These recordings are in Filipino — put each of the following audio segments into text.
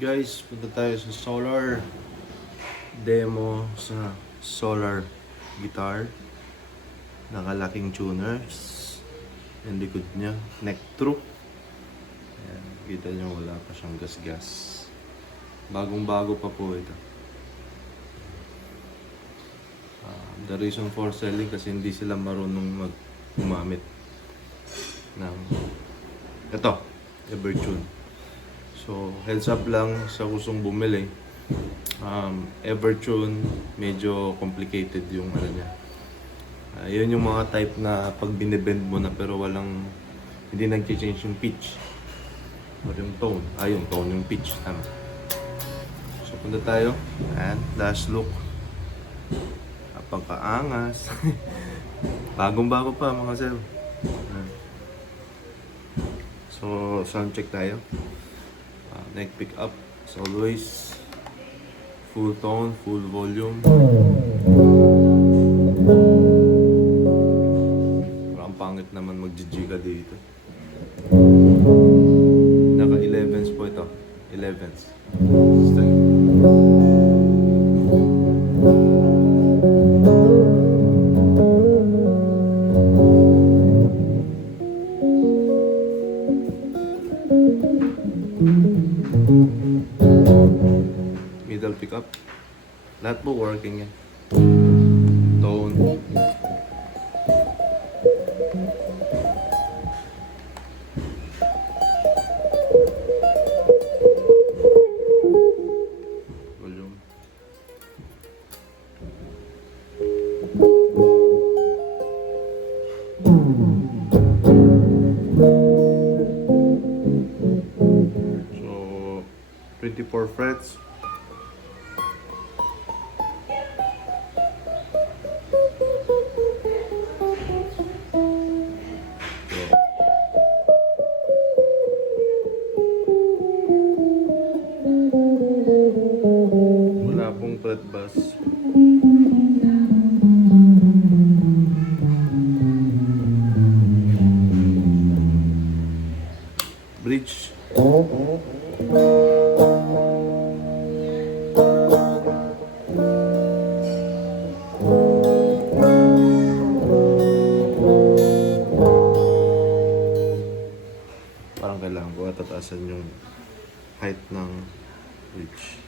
Guys, punta tayo sa solar demo sa solar guitar. Nakalaking tuners. Yung likod niya, neck through. Ayan, kita niyo wala pa siyang gas-gas. Bagong-bago pa po ito. The reason for selling kasi hindi sila marunong gumamit ng ito, Evertune. So, heads up lang sa gustong bumili. Evertune, medyo complicated yung ano niya. Yun yung mga type na pag binibend mo na pero hindi nag-change yung pitch. Or yung tone. Yung tone, yung pitch. Tama. So, punta tayo. And last look. Pagkaangas. Bagong-bago pa mga sir. So, sound check tayo. Neck pick up. As always, full tone, full volume. Parang pangit naman mag-GG ka dito. Naka 11s po ito. 11s. Middle pickup. Lahat po working yan. Tone. Volume. So, 24 frets. Wala pong fret bass. Bridge. Parang kailangan ko tataasan yung height ng bridge.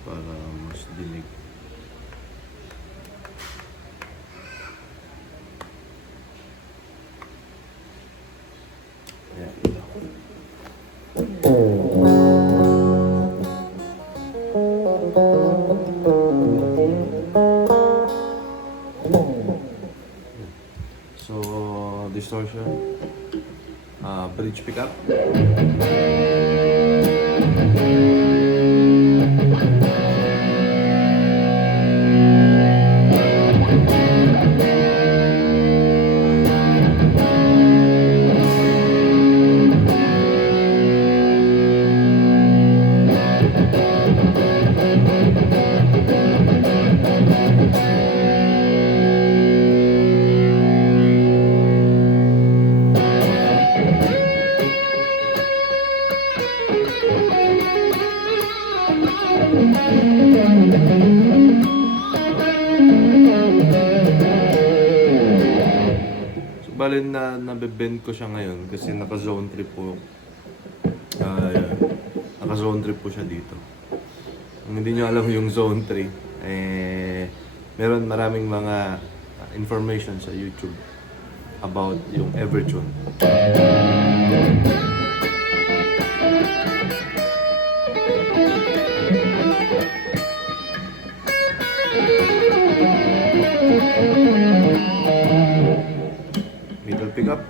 Para mas dinig. Ayan. So, distortion. Bridge pickup. So, bali na nabebend ko siya ngayon kasi naka-zone 3 po. Naka-zone 3 po siya dito. Kung hindi nyo alam yung zone 3, meron maraming mga information sa YouTube about yung Evertune. Middle pickup.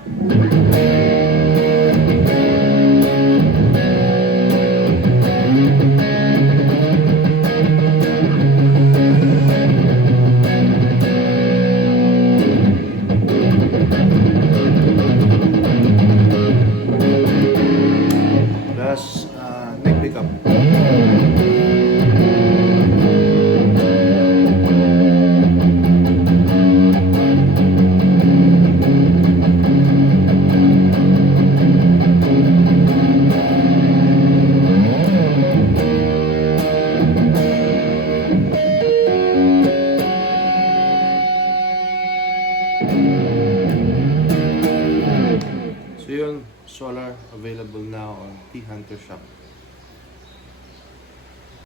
So yun, solar available now on T Hunter Shop.